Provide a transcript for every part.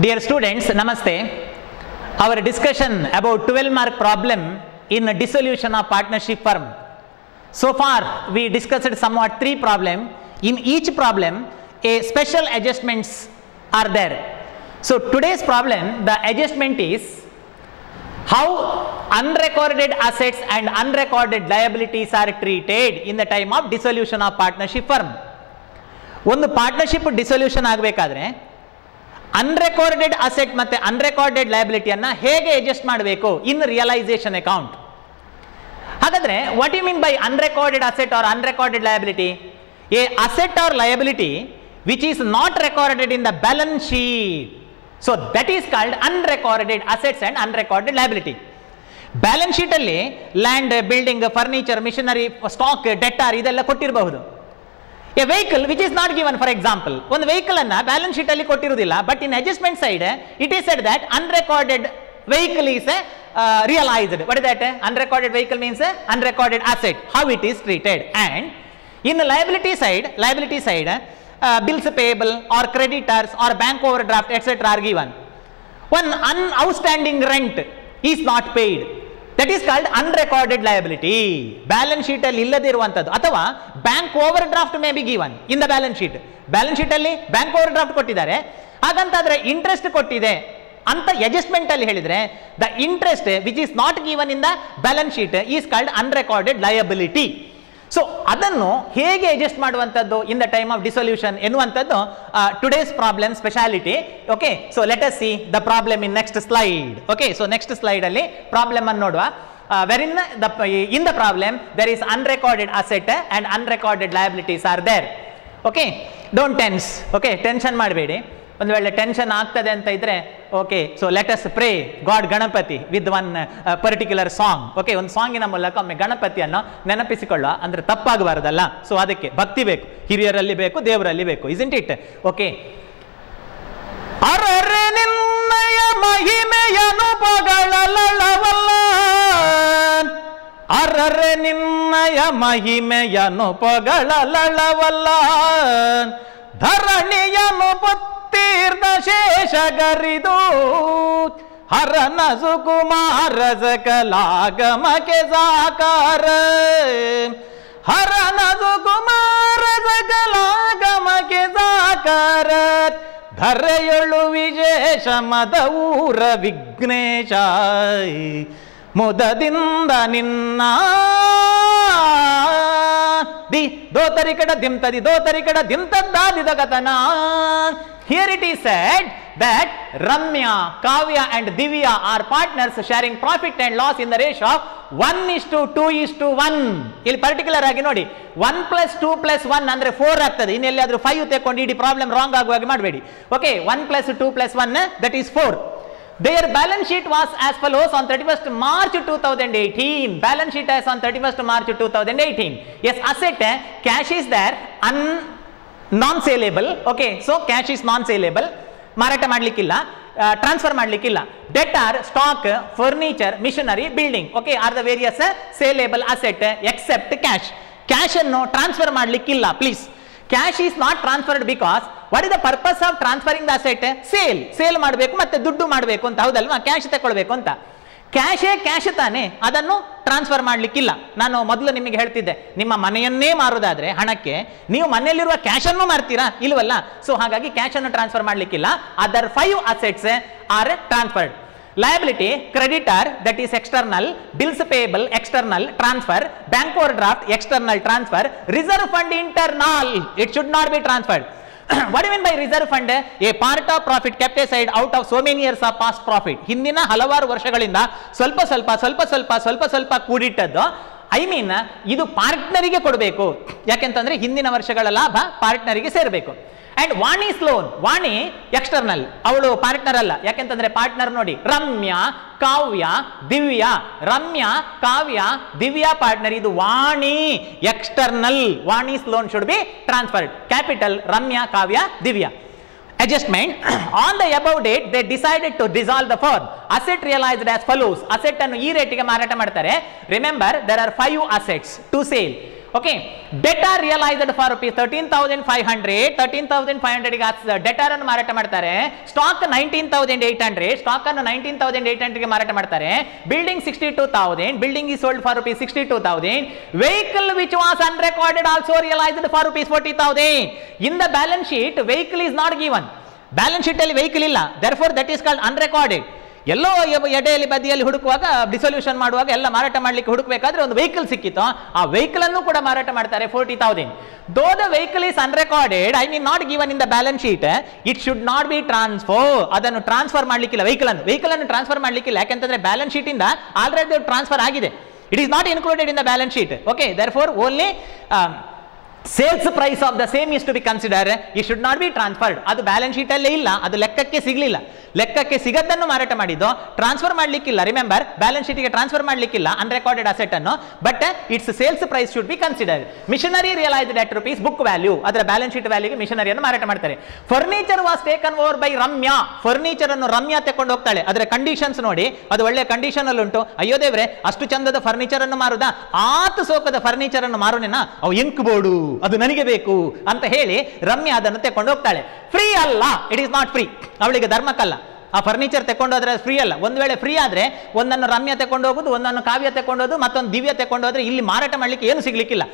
Dear students, Namaste. Our discussion about 12-mark problem in dissolution of partnership firm. So far, we discussed somewhat 3 problems. In each problem, a special adjustments are there. So today's problem, the adjustment is how unrecorded assets and unrecorded liabilities are treated in the time of dissolution of partnership firm. ಒಂದು partnership dissolution ಆಗಬೇಕಾದ್ರೆ unrecorded asset ಮತ್ತು unrecorded ಲಯಬಿಲಿಟಿಯನ್ನು ಹೇಗೆ adjust ಮಾಡಬೇಕು in realisation account. ಹಾಗಾದರೆ what you mean by unrecorded asset or unrecorded liability? A asset or liability which is not recorded in the balance sheet. So that is called unrecorded assets and unrecorded liability. Balance ಶೀಟಲ್ಲಿ land, building, furniture, machinery, stock, debtor ಇದೆಲ್ಲ ಕೊಟ್ಟಿರಬಹುದು. A vehicle which is not given, for example, one vehicle anna balance sheet alli kottirudilla, but in adjustment side it is said that unrecorded vehicle is realized. What is that? Unrecorded vehicle means unrecorded asset, how it is treated. And in the liability side bills payable or creditors or bank overdraft etc are given. One outstanding rent is not paid, that is called unrecorded liability. Balance sheet alli illade iruvanthadu athava bank overdraft may be given in the balance sheet. Balance sheet alli bank overdraft kottidare, hagantadre interest kottide anta adjustment alli helidre the interest which is not given in the balance sheet is called unrecorded liability. So ಅದನ್ನು ಹೇಗೆ adjust ಮಾಡುವಂಥದ್ದು in the time of dissolution ಎನ್ನುವಂಥದ್ದು today's problem speciality. Okay, so let us see the problem in next slide. Okay, so next slide ಅಲ್ಲಿ problem ಅನ್ನು ನೋಡುವ. Wherein in the problem there is unrecorded asset and unrecorded liabilities are there. Okay, don't tense. Okay, tension ಮಾಡಬೇಡಿ. ಒಂದು ವೇಳೆ tension ಆಗ್ತದೆ ಅಂತ ಇದ್ರೆ okay, so let us pray god Ganapati with one particular song. Okay, ಒಂದು ಸಾಂಗಿನ ಮೂಲಕ ಒಮ್ಮೆ ಗಣಪತಿಯನ್ನು ನೆನಪಿಸಿಕೊಳ್ಳುವ, ಅಂದ್ರೆ ತಪ್ಪಾಗಬಾರದಲ್ಲ. ಸೊ ಅದಕ್ಕೆ ಭಕ್ತಿ ಬೇಕು, ಹಿರಿಯರಲ್ಲಿ ಬೇಕು, ದೇವರಲ್ಲಿ ಬೇಕು, ಇಸ್ಂಟ್ ಇಟ್? ಓಕೆ, ಅರರೆ ನಿನ್ನಯ ಮಹಿಮೆಯನು ಪಗಳಲವಲ್ಲ, ಅರರೆ ನಿನ್ನಯ ಮಹಿಮೆಯನು ಪಗಳಲವಲ್ಲ, ಧರಣಿಯನು ತೀರ್ಥ ಶೇಷಗರಿದು ಹರನ ಸುಕುಮಾರ ಸಕಲಾಗಮಕ್ಕೆ ಸಾಕಾರ, ಹರನ ಸುಕುಮಾರ ಸಕಲಾಗಮಕ್ಕೆ ಸಾಕಾರ, ಧರೆಯೊಳು ವಿಶೇಷ ಮದಊರ ವಿಘ್ನೇಶ, ಮುದದಿಂದ ನಿನ್ನ ದಿ ದೋತರಿಕಡ ದಿಂತದಿ ದೋತರಿಕಡ ದಿಂತದ್ದಾದಿದ ಕಥನ. Here it is said that Ramya, Kavya and Divya are partners sharing profit and loss in the ratio of 1:2:1. ಇಲ್ಲಿ ಪರ್ಟಿಕ್ಯುಲರ್ ಆಗಿ ನೋಡಿ, 1 + 2 + 1 ಅಂದ್ರೆ 4 ಆಗ್ತದೆ. ಇನ್ನೆಲ್ಲಾದ್ರೂ 5 ತೆಕೊಂಡು ಇಡೀ ಪ್ರಾಬ್ಲಮ್ ರಾಂಗ್ ಆಗುವಾಗ ಮಾಡಬೇಡಿ. Okay, 1 + 2 + 1 that is 4. Their balance sheet was as follows on 31st March 2018. Balance sheet as on 31st March 2018. Yes, asset cash is there, non-saleable. Okay, so cash is non-saleable, ಮಾರಾಟ ಮಾಡಲಿಕ್ಕಿಲ್ಲ, transfer ಮಾಡಲಿಕ್ಕಿಲ್ಲ. Debtor, stock, furniture, machinery, building okay are the various saleable asset except cash. Cash ಅನ್ನು transfer ಮಾಡಲಿಕ್ಕಿಲ್ಲ please. Cash is not transferred because what is the purpose of transferring the asset? Sale ಮಾಡಬೇಕು ಮತ್ತೆ ದುಡ್ಡು ಮಾಡಬೇಕು ಅಂತ, ಹೌದಲ್ವಾ? Cash ತಗೊಳ್ಬೇಕು ಅಂತ. ಕ್ಯಾಶ್ ತಾನೇ, ಅದನ್ನು ಟ್ರಾನ್ಸ್ಫರ್ ಮಾಡಲಿಕ್ಕಿಲ್ಲ. ನಾನು ಮೊದಲು ನಿಮಗೆ ಹೇಳ್ತಿದ್ದೆ, ನಿಮ್ಮ ಮನೆಯನ್ನೇ ಮಾರೋದಾದ್ರೆ ಹಣಕ್ಕೆ ನೀವು ಮನೆಯಲ್ಲಿರುವ ಕ್ಯಾಶ್ ಅನ್ನು ಮಾರ್ತೀರಾ? ಇಲ್ವಲ್ಲ. ಸೊ ಹಾಗಾಗಿ ಕ್ಯಾಶ್ ಅನ್ನು ಟ್ರಾನ್ಸ್ಫರ್ ಮಾಡಲಿಕ್ಕಿಲ್ಲ. Other 5 assets are transferred. Liability, creditor that is external, bills payable external transfer, bank overdraft external transfer, reserve fund internal, it should not be transferred. What do you mean by reserve fund? A part of profit kept aside out of so many years of past profit. ಹಿಂದಿನ ಹಲವಾರು ವರ್ಷಗಳಿಂದ ಸ್ವಲ್ಪ ಕೂಡಿಟ್ಟದ್ದು. I mean ಇದು ಪಾರ್ಟ್ನರಿಗೆ ಕೊಡಬೇಕು, ಯಾಕೆಂತಂದ್ರೆ ಹಿಂದಿನ ವರ್ಷಗಳ ಲಾಭ ಪಾರ್ಟ್ನರಿಗೆ ಸೇರಬೇಕು. And Vani loan, Vani external, ಅವಳು ಪಾರ್ಟ್ನರ್ ಅಲ್ಲ. ಯಾಕೆಂತಂದ್ರೆ ಪಾರ್ಟ್ನರ್ ನೋಡಿ, ರಮ್ಯಾ, ಕಾವ್ಯ, ದಿವ್ಯಾ. ರಮ್ಯಾ, ಕಾವ್ಯ, ದಿವ್ಯಾ ಪಾರ್ಟ್ನರ್, ಇದು ವಾಣಿ ಎಕ್ಸ್ಟರ್ನಲ್. ವಾಣಿ's loan should be transferred. Capital Ramya, Kavya, Divya. Adjustment on the above date they decided to dissolve the firm. Asset realized as follows. Asset ಅನ್ನು ಈ ರೇಟಿಗೆ ಮಾರಾಟ ಮಾಡ್ತಾರೆ. Remember there are 5 assets to sale. Okay debtor realised for rupees 13,500 ಗೆ debtor ಅನ್ನು ಮಾರಾಟ ಮಾಡ್ತಾರೆ. Stock 19,800, stock ಅನ್ನು 19,800 ಗೆ ಮಾರಾಟ ಮಾಡ್ತಾರೆ. Building 62,000, building is sold for rupees 62,000. vehicle which was unrecorded also realized for rupees 40,000. in the balance sheet vehicle is not given. Balance sheet ಅಲ್ಲಿ vehicle ಇಲ್ಲ, therefore that is called unrecorded. ಎಲ್ಲೋ ಎಡೆಯಲ್ಲಿ ಬದಿಯಲ್ಲಿ ಹುಡುಕುವಾಗ dissolution ಮಾಡುವಾಗ ಎಲ್ಲ ಮಾರಾಟ ಮಾಡ್ಲಿಕ್ಕೆ ಹುಡುಕಬೇಕಾದ್ರೆ ಒಂದು vehicle ಸಿಕ್ಕಿತ್ತು, ಆ ವೆಹಿಕಲ್ ಅನ್ನು ಕೂಡ ಮಾರಾಟ ಮಾಡ್ತಾರೆ 40,000. Though the vehicle is unrecorded, I mean not given in the balance sheet, it should not be transfer. ಅದನ್ನು ಟ್ರಾನ್ಸ್ಫರ್ ಮಾಡ್ಲಿಕ್ಕಿಲ್ಲ, ವೆಹಿಕಲ್ ಅನ್ನು ಟ್ರಾನ್ಸ್ಫರ್ ಮಾಡ್ಲಿಕ್ಕಿಲ್ಲ. ಯಾಕೆಂತಂದ್ರೆ ಬ್ಯಾಲೆನ್ಸ್ ಶೀಟ್ ಇಂದ ಆಲ್ರೆಡಿ ಟ್ರಾನ್ಸ್ಫರ್ ಆಗಿದೆ. It is not included in the balance sheet. Okay, therefore only sales price of the same is to be consider, it should not be transferred. ಅದು balance sheet ಅಲ್ಲೇ ಇಲ್ಲ, ಅದು ಲೆಕ್ಕಕ್ಕೆ ಸಿಗಲಿಲ್ಲ. ಲೆಕ್ಕಕ್ಕೆ ಸಿಗದ್ದನ್ನು ಮಾರಾಟ ಮಾಡಿದ್ದು, ಟ್ರಾನ್ಸ್ಫರ್ ಮಾಡ್ಲಿಕ್ಕಿಲ್ಲ. ರಿಮೆಂಬರ್, ಬ್ಯಾಲೆನ್ಸ್ ಶೀಟ್ಗೆ ಟ್ರಾನ್ಸ್ಫರ್ ಮಾಡ್ಲಿಕ್ಕಿಲ್ಲ ಅನ್ರೆಕಾರ್ಡೆಡ್ ಅಸೆಟ್ ಅನ್ನು, but its sales price should be consider. Machinery realised at rupees book value, ಅದರ ಬ್ಯಾಲೆನ್ಸ್ ಶೀಟ್ ವ್ಯಾಲ್ಯೂಗೆ ಮಿಷನರಿಯನ್ನು ಮಾರಾಟ ಮಾಡ್ತಾರೆ. Furniture was taken over by Ramya, furniture ಅನ್ನು ರಮ್ಯಾ ತಕೊಂಡು ಹೋಗ್ತಾಳೆ. ಅದರ ಕಂಡೀಷನ್ಸ್ ನೋಡಿ, ಅದು ಒಳ್ಳೆ ಕಂಡೀಷನ್ ಅಲ್ಲಿ ಉಂಟು. ಅಯ್ಯೋ ದೇವ್ರೆ, ಅಷ್ಟು ಚಂದದ ಫರ್ನಿಚರ್ ಅನ್ನು ಮಾರುದ, ಆತ ಸೋಕದ ಫರ್ನಿಚರ್ ಅನ್ನು ಮಾರೋನೇನ, ಅವು ಎಂಕ್ ಬೋರ್ಡು, ಅದು ನನಗೆ ಬೇಕು ಅಂತ ಹೇಳಿ ರಮ್ಯಾ ಅದನ್ನು ತಕೊಂಡು ಹೋಗ್ತಾಳೆ. ಫ್ರೀ ಅಲ್ಲ, ಇಟ್ ಈಸ್ ನಾಟ್ ಫ್ರೀ, ಅವಳಿಗೆ ಧರ್ಮಕ್ಕಲ್ಲ. ಆ ಫರ್ನಿಚರ್ ತಕೊಂಡೋದ್ರೆ ಫ್ರೀ ಅಲ್ಲ. ಒಂದು ವೇಳೆ ಫ್ರೀ ಆದ್ರೆ ಒಂದನ್ನು ರಮ್ಯ ತಕೊಂಡು ಹೋಗುದು, ಒಂದನ್ನು ಕಾವ್ಯ ತಕೊಂಡೋದು, ಮತ್ತೊಂದು ದಿವ್ಯ ತಕೊಂಡೋದ್ರೆ ಇಲ್ಲಿ ಮಾರಾಟ ಮಾಡ್ಲಿಕ್ಕೆ ಏನು ಸಿಗ್ಲಿಕ್ಕಿಲ್ಲ.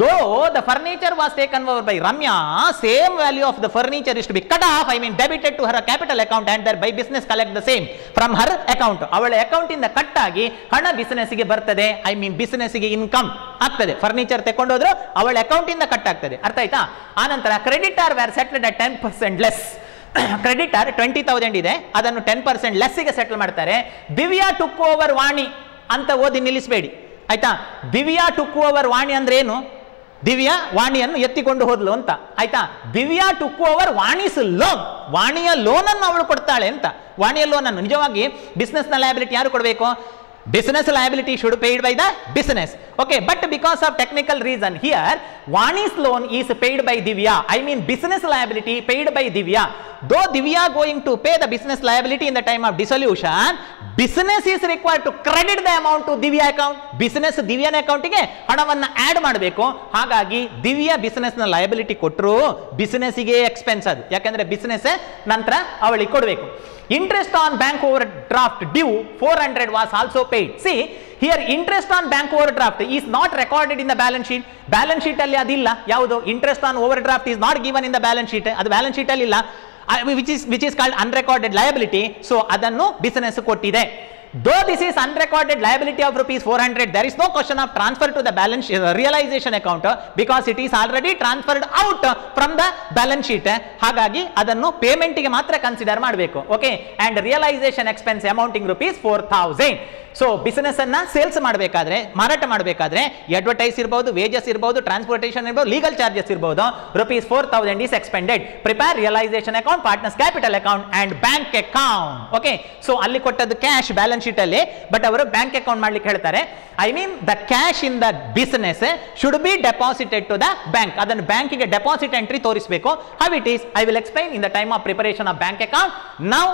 Though the furniture was taken over by Ramya, same value of the furniture is to be cut off, I mean debited to her capital account and thereby business collect the same from her account. ಅವಳ account ಇಂದ cut ಆಗಿ ಹಣ business ಗೆ ಬರ್ತದೆ, I mean business ಗೆ income ಆಗ್ತದೆ. Furniture ತಕೊಂಡೋದ್ರು ಅವಳ ಅಕೌಂಟ್ ಇಂದ ಕಟ್ ಆಗ್ತದೆ. ಅರ್ಥ ಆಯ್ತಾ? ಆನಂತರ creditor were settled at 10% less. Creditor 20,000 ಇದೆ, ಅದನ್ನು 10% ಲೆಸ್ಸಿಗೆ ಸೆಟಲ್ ಮಾಡ್ತಾರೆ. ದಿವ್ಯಾ ಟುಕ್ ಓವರ್ ವಾಣಿ ಅಂತ ಓದಿ ನಿಲ್ಲಿಸಬೇಡಿ, ಆಯ್ತಾ? ದಿವ್ಯಾ ಟುಕ್ ಓವರ್ ವಾಣಿ ಅಂದ್ರೆ ಏನು? ದಿವ್ಯಾ ವಾಣಿಯನ್ನು ಎತ್ತಿಕೊಂಡು ಹೋದ್ಲು ಅಂತ, ಆಯ್ತಾ? Divya took over Vani's loan, ವಾಣಿಯ ಲೋನ್ ಅನ್ನು ಅವಳು ಕೊಡ್ತಾಳೆ ಅಂತ. ವಾಣಿಯ ಲೋನ್ ಅನ್ನು ನಿಜವಾಗಿ ಬಿಸ್ನೆಸ್ ನ ಲಯಬಿಲಿಟಿ ಯಾರು ಕೊಡಬೇಕು? business liability should be paid by the business. Okay, but because of technical reason here, Vani's loan is paid by Divya. I mean business liability paid by Divya. Though Divya going to pay the business liability in the time of dissolution, business is required to credit the amount to Divya account. Business Divya account ಗೆ ಹಣವನ್ನು add ಮಾಡಬೇಕು. ಹಾಗಾಗಿ Divya business ನ liability ಕೊಟ್ಟರು, business ಗೆ expense ಅದು, ಯಾಕಂದ್ರೆ business ನಂತರ ಅವಳಿಗೆ ಕೊಡಬೇಕು. Interest on bank overdraft due 400 was also paid. See here, interest on bank overdraft is not recorded in the balance sheet. Balance sheet alli adilla. Yavudu interest on overdraft is not given in the balance sheet. Adu balance sheet alli illa, which is called unrecorded liability. So adannu business kottide. Though this is unrecorded liability of rupees 400, there is no question of transfer to the balance realization account because it is already transferred out from the balance sheet. ಹಾಗಾಗಿ ಅದನ್ನು payment ಗೆ ಮಾತ್ರ consider ಮಾಡಬೇಕು. Okay, and realisation expense amounting rupees 4,000. So business ಅನ್ನ sales ಮಾಡಬೇಕಾದ್ರೆ, ಮಾರಾಟ ಮಾಡಬೇಕಾದ್ರೆ advertise ಇರಬಹುದು, ವೇಜಸ್ ಇರಬಹುದು, ಟ್ರಾನ್ಸ್ಪೋರ್ಟೇಷನ್ ಇರಬಹುದು, ಲೀಗಲ್ ಚಾರ್ಜಸ್ ಇರಬಹುದು, rupees 4,000 is expended. Prepare realization account, partners capital account and bank account. Okay, so ಅಲ್ಲಿ ಕೊಟ್ಟದ್ದು ಕ್ಯಾಶ್ ಬ್ಯಾಲೆನ್ಸ್ ಶೀಟ್ ಅಲ್ಲಿ, ಬಟ್ ಅವರು ಬ್ಯಾಂಕ್ ಅಕೌಂಟ್ ಮಾಡ್ಲಿಕ್ಕೆ ಹೇಳ್ತಾರೆ. I mean the cash in the business should be deposited to the bank. ಅದನ್ನು ಬ್ಯಾಂಕಿಗೆ deposit entry ತೋರಿಸಬೇಕು. How it is I will explain in the time of preparation of bank account. Now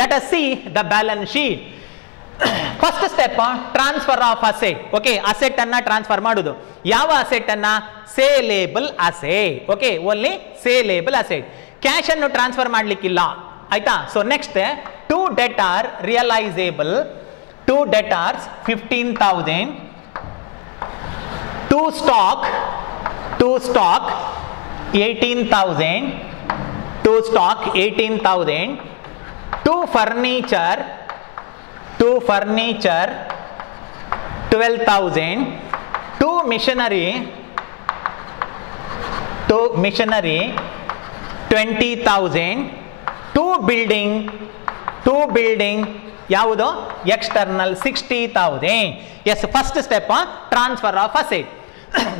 let us see the balance sheet. First step, transfer of asset. Okay, asset ಅನ್ನ transfer ಮಾಡುದು. ಯಾವ asset ಅನ್ನ? ಸೇಲೇಬಲ್ asset. Okay, only saleable asset. Cash ಅನ್ನು transfer ಮಾಡ್ಲಿಕ್ಕಿಲ್ಲ, ಆಯ್ತಾ? So next, to debtor realisable, to debtors 15,000, to stock 18,000, to stock 18,000, to furniture 12,000, to machinery 20,000, to building ಯಾವುದು? External 60,000. Yes, first step transfer of asset.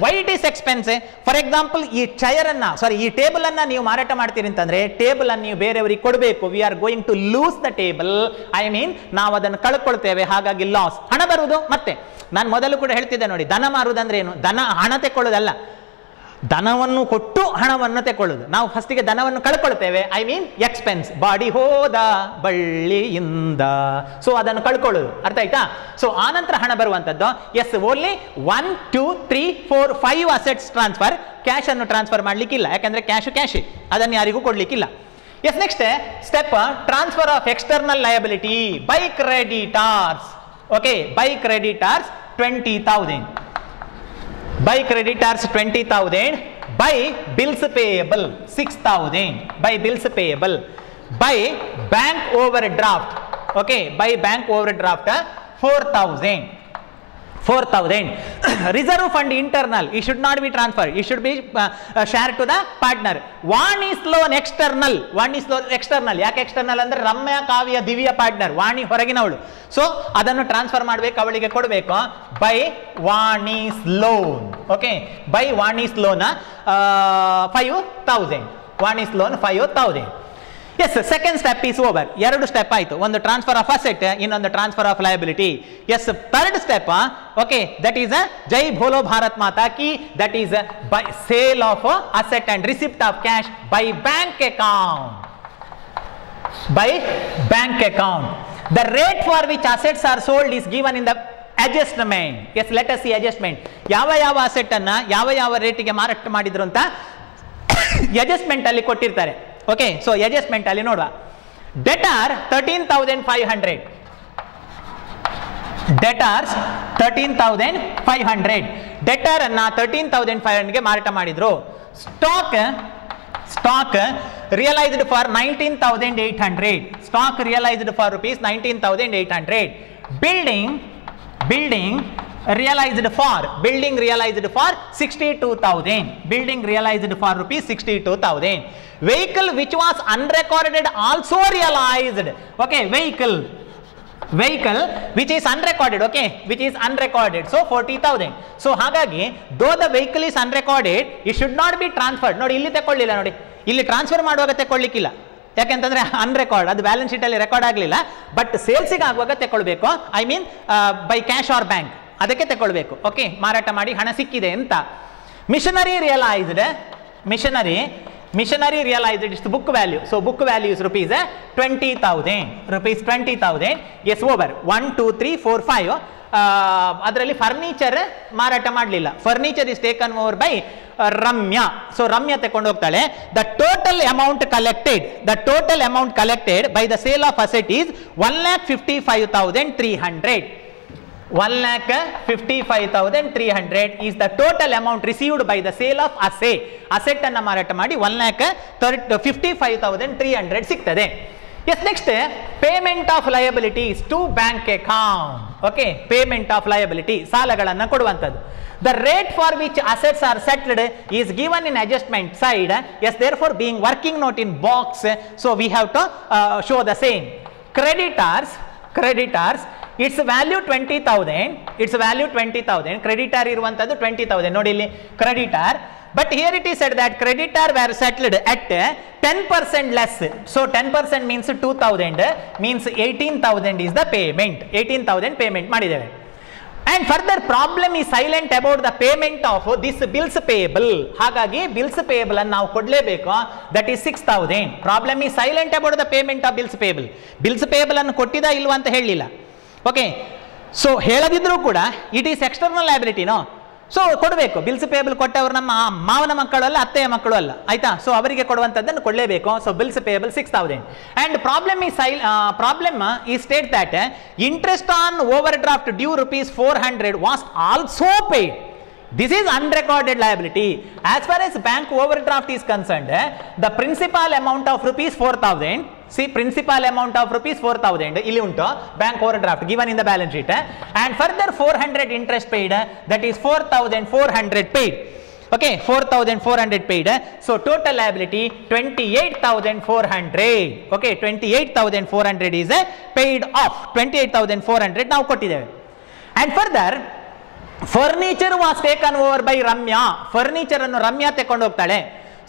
Why it is expense? For example, ಈ chair ಅನ್ನ, sorry, ಈ table ಅನ್ನ ನೀವು ಮಾರಾಟ ಮಾಡ್ತೀರಿ ಅಂತಂದ್ರೆ table ಅನ್ನು ನೀವು ಬೇರೆಯವರಿಗೆ ಕೊಡಬೇಕು. We are going to lose the table, I mean ನಾವು ಅದನ್ನು ಕಳ್ಕೊಳ್ತೇವೆ, ಹಾಗಾಗಿ ಲಾಸ್. ಹಣ ಬರುವುದು. ಮತ್ತೆ ನಾನು ಮೊದಲು ಕೂಡ ಹೇಳ್ತಿದ್ದೆ ನೋಡಿ, ದನ ಮಾರುವುದಂದ್ರೆ ಏನು? ದನ ಹಣ ತೆಕ್ಕೊಳ್ಳೋದಲ್ಲ. ದನವನ್ನು ಕೊಟ್ಟು ಹಣವನ್ನು ತಗೊಳ್ಳೋದು. ನಾವು ಫಸ್ಟಿಗೆ ದನವನ್ನು ಕಳ್ಕೊಳ್ತೇವೆ, ಐ ಮೀನ್ ಎಕ್ಸ್ಪೆನ್ಸ್. ಬಾಡಿ ಹೋದ ಬಳ್ಳಿಯಿಂದ, ಸೊ ಅದನ್ನು ಕಳ್ಕೊಳ್ಳೋದು, ಅರ್ಥ ಆಯ್ತಾ? ಸೊ ಆನಂತರ ಹಣ ಬರುವಂಥದ್ದು. Yes, only 1 2 3 4 5 assets transfer. Cash ಅನ್ನು ಟ್ರಾನ್ಸ್ಫರ್ ಮಾಡಲಿಕ್ಕಿಲ್ಲ, ಯಾಕಂದ್ರೆ ಕ್ಯಾಶ್ ಅದನ್ನು ಯಾರಿಗೂ ಕೊಡ್ಲಿಕ್ಕಿಲ್ಲ. Yes, next step transfer of external liability by creditors. Okay, by creditors 20,000, by creditors 20,000, by bills payable 6,000, by bills payable, by bank overdraft. Okay, by bank overdraft 4,000. Reserve fund internal, it should not be transferred, it should be shared to the partner. Vani loan external, ಯಾಕೆ external ಅಂದ್ರೆ Ramya Kavya Divya partner, Vani ಹೊರಗಿನವಳು. So ಅದನ್ನು transfer ಮಾಡಬೇಕು, ಅವಳಿಗೆ ಕೊಡಬೇಕು. By Vani's loan. Okay, by Vani's loan 5,000, Vani's loan 5,000. Yes, second step is over. ಎರಡು step ಆಯಿತು, ಒಂದು ಟ್ರಾನ್ಸ್ಫರ್ ಆಫ್ ಅಸೆಟ್, ಇನ್ನೊಂದು transfer of liability. Yes, third step, okay, that is ಜೈ ಭೋಲೋ ಭಾರತ್ ಮಾತಾ ಕಿ, that is by sale of asset and receipt of cash by bank account. By bank account. The rate for which assets are sold is given in the adjustment. Yes, let us see adjustment. ಯಾವ asset ಅನ್ನ ಯಾವ ರೇಟಿಗೆ ಮಾರಾಟ ಮಾಡಿದ್ರು ಅಂತ adjustment ಅಲ್ಲಿ ಕೊಟ್ಟಿರ್ತಾರೆ. Okay, so adjustment ಅಲ್ಲಿ ನೋಡುವ. ಡೆಟಾರ್ 13,500, ಡೆಟಾರ್ಸ್ 13,500, ಡೆಟಾರ್ ಅನ್ನ 13,500 ಗೆ ಮಾರಾಟ ಮಾಡಿದ್ರು. Stock realized for 19,800, stock realized for rupees 19,800. building realized for 62,000, building realized for rupees 62,000. vehicle which was unrecorded also realized. Okay, vehicle which is unrecorded, okay, which is unrecorded, so 40,000. so ಹಾಗಾಗಿ though the vehicle is unrecorded, it should not be transferred. ನೋಡಿ, ಇಲ್ಲಿ ತಕೊಳ್ಳಿಲ್ಲ, ನೋಡಿ ಇಲ್ಲಿ transfer ಮಾಡುವಾಗ ತಕೊಳ್ಳಿಕ್ಕಿಲ್ಲ, ಯಾಕೆಂತಂದ್ರೆ unrecord, ಅದು balance sheet ಅಲ್ಲಿ record ಆಗಲಿಲ್ಲ. ಬಟ್ ಸೇಲ್ಸಿಗೆ ಆಗುವಾಗ ತಗೊಳ್ಬೇಕು, I mean by cash or bank, ಅದಕ್ಕೆ ತಗೊಳ್ಬೇಕು. ಓಕೆ, ಮಾರಾಟ ಮಾಡಿ ಹಣ ಸಿಕ್ಕಿದೆ ಅಂತ. Machinery realised, machinery realised is book value. So book value is rupees 20,000. Yes, over 1 2 3 4 5. ಅದರಲ್ಲಿ ಫರ್ನಿಚರ್ ಮಾರಾಟ ಮಾಡಲಿಲ್ಲ. Furniture is taken over by Ramya. So Ramya ತಕೊಂಡು ಹೋಗ್ತಾಳೆ. The total amount collected by the sale of asset is 1,55,300. 1,55,300 is the total amount received by the sale of asset. Asset ಅನ್ನ ಮಾರಾಟ ಮಾಡಿ 1,55,300 ಸಿಗ್ತದೆ. Yes, next payment of liabilities to bank account. Okay, payment of liability, ಸಾಲಗಳನ್ನು ಕೊಡುವಂತದ್ದು. The rate for which assets are settled is given in adjustment side. Yes, therefore being working note in box, so we have to show the same. Creditors, its value 20,000, creditor ಇರುವಂತದ್ದು 20,000. ನೋಡಿ ಇಲ್ಲಿ creditor, but here it is said that creditor were settled at 10% less. So 10% means 2,000, means 18,000 is the payment. 18,000 payment ಮಾಡಿದ್ದೇವೆ. And further problem is silent about the payment of this bills payable. ಹಾಗಾಗಿ bills payable ಅನ್ನು ನಾವು ಕೊಡಲೇಬೇಕು, that is 6,000. Problem is silent about the payment of bills payable. bills payable ಅನ್ನು ಕೊಟ್ಟಿದ ಇಲ್ವಾ ಅಂತ ಹೇಳಿಲ್ಲ. ಓಕೆ, ಸೊ ಹೇಳದಿದ್ರೂ ಕೂಡ it is external liability, no. So ಕೊಡಬೇಕು. ಬಿಲ್ಸ್ ಪೇಬಲ್ ಕೊಟ್ಟವರು ನಮ್ಮ ಮಾವನ ಮಕ್ಕಳು ಅಲ್ಲ, ಅತ್ತೆಯ ಮಕ್ಕಳು ಅಲ್ಲ, ಆಯ್ತಾ? ಸೊ ಅವರಿಗೆ ಕೊಡುವಂಥದ್ದನ್ನು ಕೊಡಲೇಬೇಕು. So bills payable 6,000. And problem ಈ state that interest on overdraft due ₹400 was also paid. This is unrecorded liability. As far as bank overdraft is concerned, the principal amount of ₹4,000, see, principal amount of ₹4,000 ಇಲ್ಲಿ ಉಂಟು bank overdraft given in the balance sheet, and further 400 interest paid, that is 4,400 paid. Okay, 4,400 paid. So total liability 28,400. Okay, 28,400 is paid off. 28,400 ನಾವು ಕೊಟ್ಟಿದ್ದೇವೆ. And further furniture was taken over by Ramya. Furniture ಅನ್ನು ರಮ್ಯಾ ತಕೊಂಡು ಹೋಗ್ತಾಳೆ.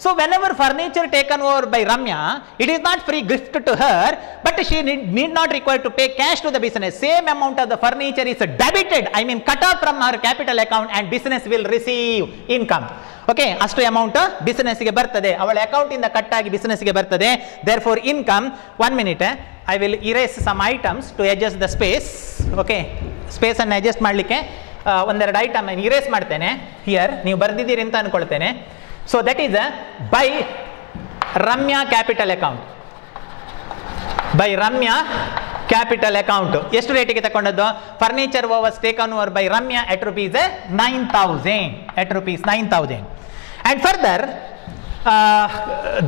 So whenever furniture taken over by Ramya, it is not free gift to her, but she need not require to pay cash to the business. Same amount of the furniture is debited, I mean cut off from her capital account, and business will receive income. Okay, ಅಷ್ಟು amount ಬಿಸಿನೆಸ್ಗೆ ಬರ್ತದೆ, ಅವಳ account ಇಂದ cut ಆಗಿ ಬಿಸಿನೆಸ್ಗೆ ಬರ್ತದೆ. therefore income. 1 minute, I will erase some items to adjust the space. Okay, space ಅನ್ನು adjust ಮಾಡಲಿಕ್ಕೆ ಒಂದೆರಡು item erase ಮಾಡ್ತೇನೆ. ಹಿಯರ್ ನೀವು ಬರೆದಿದ್ದೀರಿ ಅಂತ ಅನ್ಕೊಳ್ತೇನೆ. So that is by Ramya capital account. By Ramya capital account ಎಷ್ಟು ರೇಟಿಗೆ ತಗೊಂಡದ್ದು? Furniture was taken over by Ramya at rupees 9,000. at rupees 9,000. And further,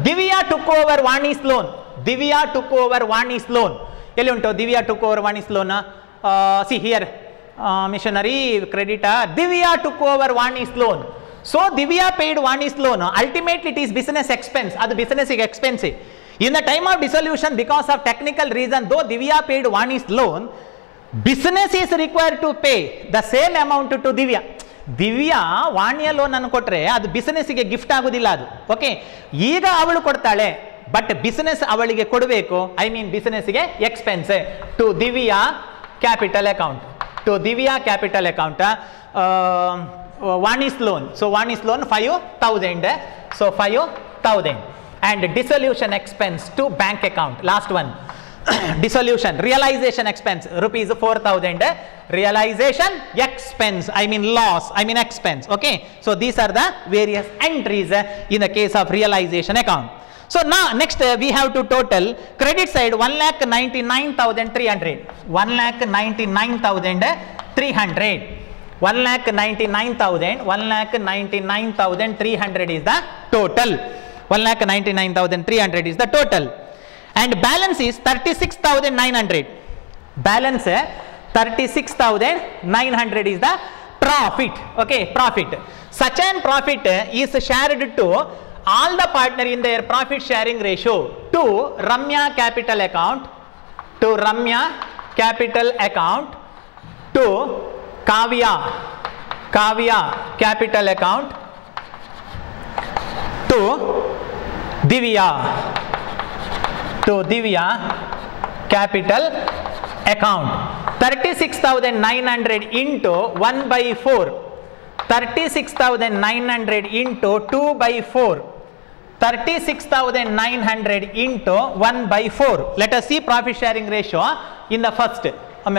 Divya took over Vani's loan. Divya took over Vani's loan. ಎಲ್ಲಿ ಉಂಟು Divya took over Vani's loan? See here, missionary creditor. Divya took over Vani's loan. So Divya paid Vani's loan. Ultimately it is business expense. ಅದು business expense. In the time of dissolution, because of technical reason, though Divya paid Vani's loan, business is required to pay the same amount to Divya. Divya ವಾಣಿಯ loan ಅನ್ನು ಕೊಟ್ಟರೆ ಅದು ಬಿಸಿನೆಸ್ಗೆ gift ಆಗೋದಿಲ್ಲ ಅದು. Okay, ಈಗ ಅವಳು ಕೊಡ್ತಾಳೆ, ಬಟ್ ಬಿಸಿನೆಸ್ ಅವಳಿಗೆ ಕೊಡಬೇಕು. ಐ ಮೀನ್ ಬಿಸಿನೆಸ್ಗೆ expense. To Divya capital account. To Divya capital account Vani's loan. So Vani's loan 5,000. So 5,000. And dissolution expense to bank account. Last one. Dissolution, realization expense, rupees 4,000. Realization expense, I mean loss, I mean expense. Okay, so these are the various entries in the case of realization account. So now next we have to total credit side 1,99,300. 1,99,300. 1,99,300 is the total. 1,99,300 is the total. And balance is 36,900. Balance 36,900 is the profit. Okay, profit. Such an profit is shared to all the partner in their profit sharing ratio to Ramya capital account, to Ramya capital account, to Kavya capital account, to Divya capital account. 36,900 into 1 by 4. 36,900 into 2 by 4. 36,900 into 1 by 4. Let us see profit sharing ratio in the first.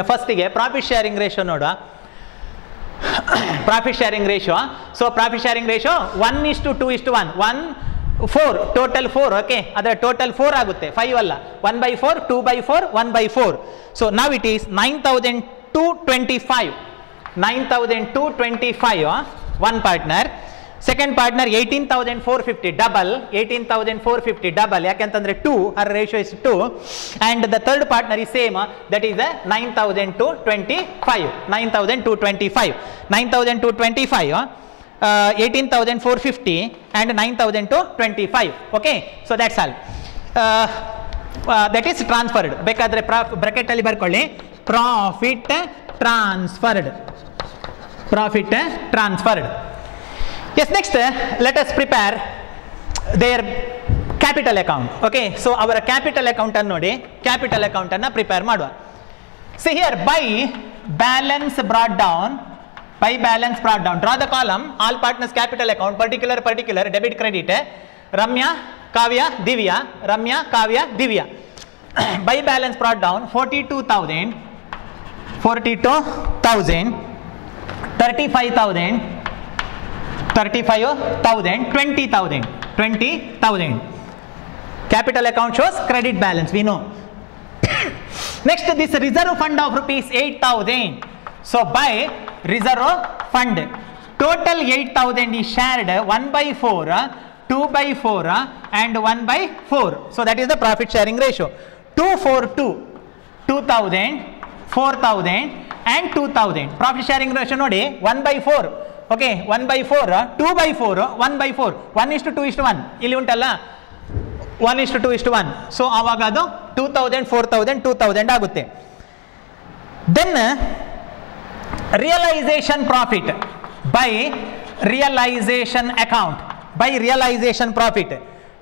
First ಗೆ profit sharing ratio ನೋಡುವ. Profit sharing ratio. So profit sharing ratio 1:2:1. 1 4 total 4. Okay, ಅದರ total 4 ಆಗುತ್ತೆ, 5 ಅಲ್ಲ. 1 by 4, 2 by 4, 1 by 4. So now it is 9,225. 9,225 one partner. Second partner 18,450 double. 18,450 double ಯಾಕೆಂತಂದ್ರೆ 2, her ratio is 2. And the third partner is same, that is 9,225. 9,225. 9,225 18,450 and 9,225. Okay, so that's all. That is transferred. ಬೇಕಾದ್ರೆ bracket ಅಲ್ಲಿ ಬರ್ಕೊಳ್ಳಿ, profit transferred. Profit transferred. Yes, next let us prepare their capital account. Okay, so our capital account ಅನ್ನು ನೋಡಿ, capital account ಅನ್ನು prepare ಮಾಡುವ. See here, by balance brought down. By balance brought down, draw the column all partners capital account, particular debit credit, Ramya Kavya Divya, Ramya Kavya Divya. By balance brought down 42,000, 35,000, 20,000. Capital account shows credit balance, we know. Next, this reserve fund of rupees 8,000. So by reserve fund, total 8,000 is shared 1 by 4, 2 by 4 and 1 by 4. So that is the profit sharing ratio. 2, 4, 2, 2,000, 4,000 and 2,000. Profit sharing ratio nodi 1 by 4. Okay, 1 by 4, 2 by 4, 1 by 4, 1:2:1. ಇಲ್ಲಿ ಉಂಟಲ್ಲ 1:2:1. So ಆವಾಗ ಅದು 2,000, 4,000, 2,000 ಆಗುತ್ತೆ. Then realization profit by realization account. by realization profit.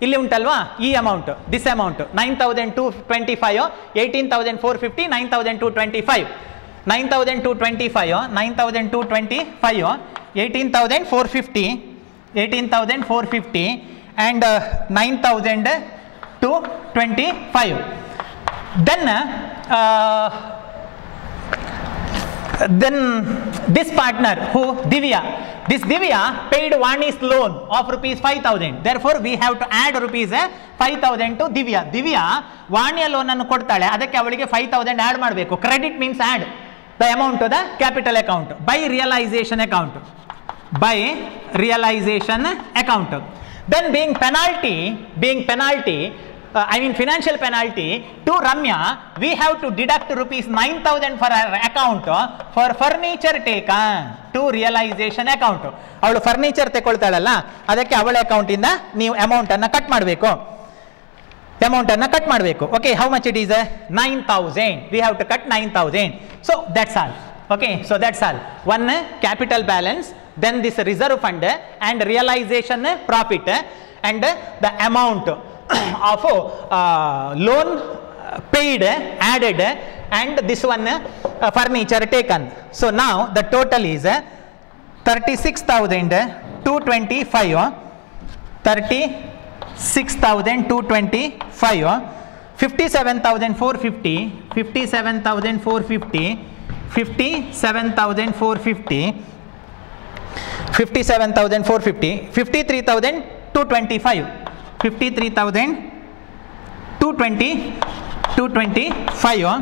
ಇಲ್ಲಿ ಉಂಟಲ್ವಾ ಈ amount, this amount 9,225, 18,450, 9,225, 9,225, 9,225, 18,450, 18,450 and 9,225. Then this partner who Divya, this Divya paid Vani's loan of rupees 5,000. Therefore we have to add rupees 5,000 to Divya. Divya Vaniya loan annu kodtale, adakke avalige 5,000 add ಮಾಡಬೇಕು. Credit means add the amount to the capital account by realization account. By realization account. Then being penalty, financial penalty to Ramya, we have to deduct rupees 9,000 for her account for furniture taken to realization account. ಅವಳು furniture ತಗೊಳ್ತಾಳಲ್ಲ, ಅದಕ್ಕೆ ಅವಳ account ಇಂದ ನೀವು amount ಅನ್ನು cut ಮಾಡಬೇಕು. Okay, how much it is? 9,000. We have to cut 9,000. So that's all. Okay, so that's all. One capital balance, then this reserve fund and realization profit and the amount of loan paid added and this one furniture taken. So now the total is 36,225, 36,225, 57,450, 57,450, 57,450, 57,450, 53,225, 53,225,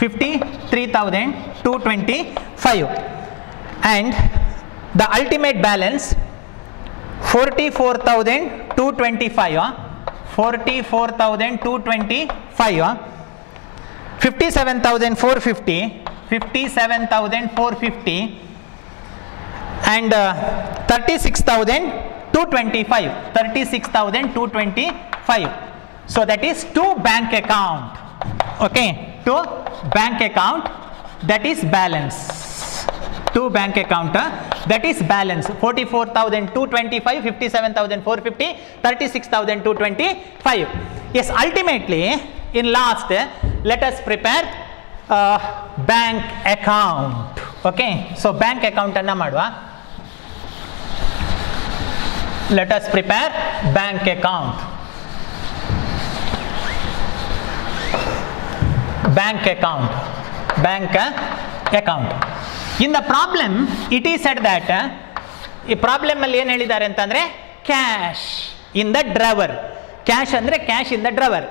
53,225 and the ultimate balance 44,225, 44,225, 57,450, 57,450 and 36,225, 36,225. So that is to bank account. Okay, to bank account, that is balance. To bank account, that is balance. 44,225, 57,450, 36,225. Yes, ultimately in last let us prepare bank account. Okay, so bank account anna madva. Let us prepare bank account. Bank account. Bank account. In the problem, it is said that ಈ problem ಅಲ್ಲಿ ಏನು ಹೇಳಿದ್ದಾರೆ ಅಂತಂದ್ರೆ cash in the drawer. Cash ಅಂದ್ರೆ cash in the drawer.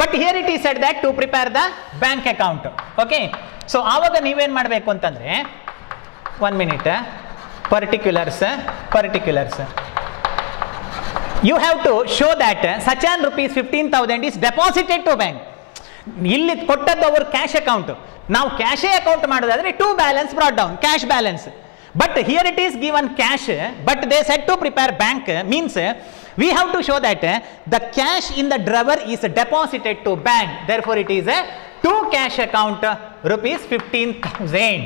But here it is said that to prepare the bank account. Okay, so ಆವಾಗ ನೀವೇನು ಮಾಡಬೇಕು ಅಂತಂದ್ರೆ, 1 minute, particulars. You have to show that such an rupees 15,000 is deposited to bank. ಇಲ್ಲಿ ಕೊಟ್ಟದ್ದು ಅವರು cash account. ನಾವು ಕ್ಯಾಶೇ account ಮಾಡೋದಾದ್ರೆ to balance brought down, cash balance. But here it is given cash, but they said to prepare bank, means we have to show that the cash in the drawer is deposited to bank. Therefore it is a to cash account rupees 15,000.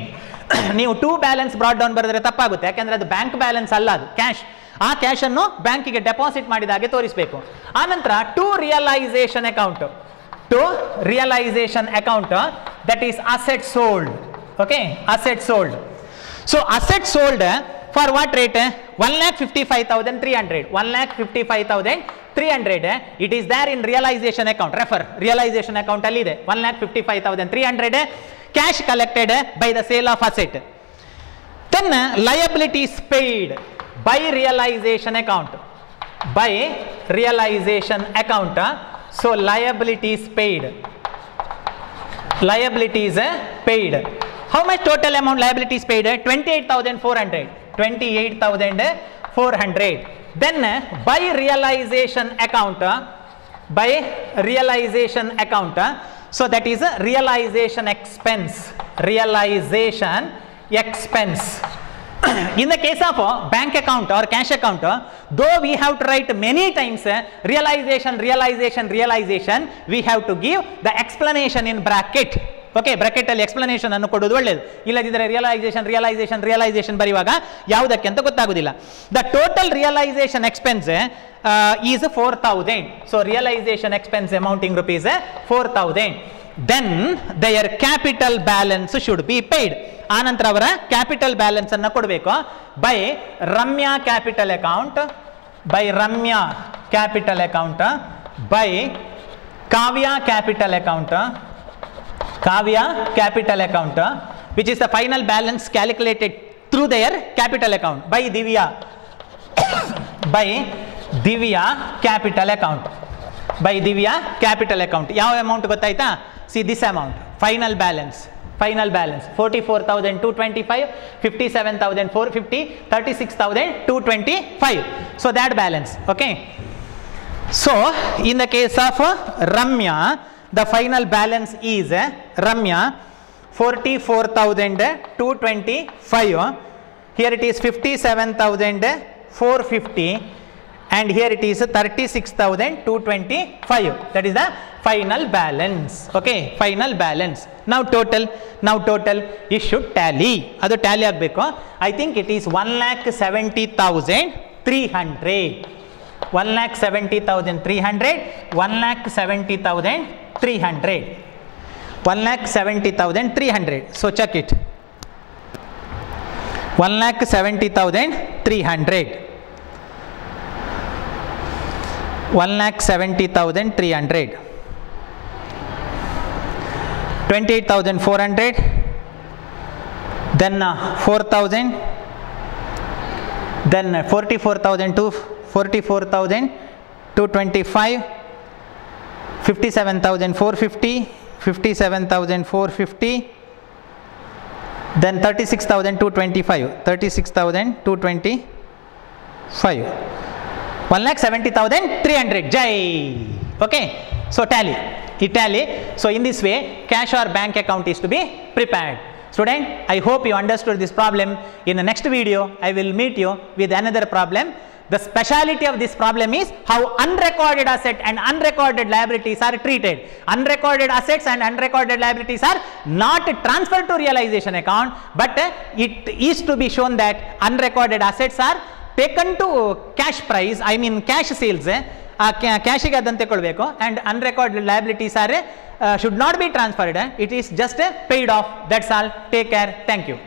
ನೀವು to balance brought down ಬರೆದ್ರೆ ತಪ್ಪಾಗುತ್ತೆ, ಯಾಕೆಂದ್ರೆ ಅದು bank balance ಅಲ್ಲ, ಅದು cash. ಆ cash ಅನ್ನು ಬ್ಯಾಂಕಿಗೆ ಡೆಪಾಸಿಟ್ ಮಾಡಿದ ಹಾಗೆ ತೋರಿಸಬೇಕು. ಆನಂತರ to realisation account, to realisation account, that is asset sold. Okay, asset sold. So asset sold for what rate? 1,55,300. 1,55,300. It is there in realization account. Refer realization account alli ide. 1,55,300 cash collected by the sale of asset. Then liabilities paid by realization account. By realization account. So liabilities paid. Liabilities paid. How much total amount liabilities paid? 28,400. 28,400. Then by realization account, by realization account, so that is a realization expense. Realization expense. In the case of bank account or cash account, though we have to write many times realization, we have to give the explanation in bracket. Okay, bracket ಅಲ್ಲಿ explanation ಅನ್ನು ಕೊಡೋದು ಒಳ್ಳೆಯದು. ಇಲ್ಲದಿದ್ದರೆ realisation ಬರೆಯುವಾಗ ಯಾವುದಕ್ಕೆ ಅಂತ ಗೊತ್ತಾಗುವುದಿಲ್ಲ. The total realisation expense is 4,000. So realisation expense amounting rupees 4,000. Then their capital balance should be paid. ಆನಂತರ ಅವರ ಕ್ಯಾಪಿಟಲ್ ಬ್ಯಾಲೆನ್ಸ್ ಅನ್ನು ಕೊಡಬೇಕು by Ramya capital account, by Ramya capital account, by Kavya capital account, Kavya capital account, which is the final balance calculated through their capital account, by Divya, by Divya capital account, by Divya capital account. ಯಾವ amount ಗೊತ್ತಾಯ್ತಾ? See this amount, final balance 44,225, 57,450, 36,225. So that balance, okay. So in the case of Ramya, the final balance is Ramya 44,225. Here it is 57,450, and here it is 36,225. That is the final balance. Okay, final balance. Now total you should tally. Adu tally agbeku. I think it is 1,70,300. 1,70,300, 1,70,300, 1,70,300. So check it. 1,70,300, 1,70,300, 28,400, then 4,000, then 44,225, 57,450, 57,450, then 36,225, 36,225, 1,70,300. Jai. Okay, so tally. So in this way cash or bank account is to be prepared. Student, I hope you understood this problem. In the next video I will meet you with another problem. The speciality of this problem is how unrecorded asset and unrecorded liabilities are treated. Unrecorded assets and unrecorded liabilities are not transferred to realization account, but it is to be shown that unrecorded assets are taken to cash price, I mean cash sales, cash ಗೆ ಅದಂತೆ ಕೊಡಬೇಕು, and unrecorded liabilities are should not be transferred. It is just paid off. That's all. Take care. Thank you.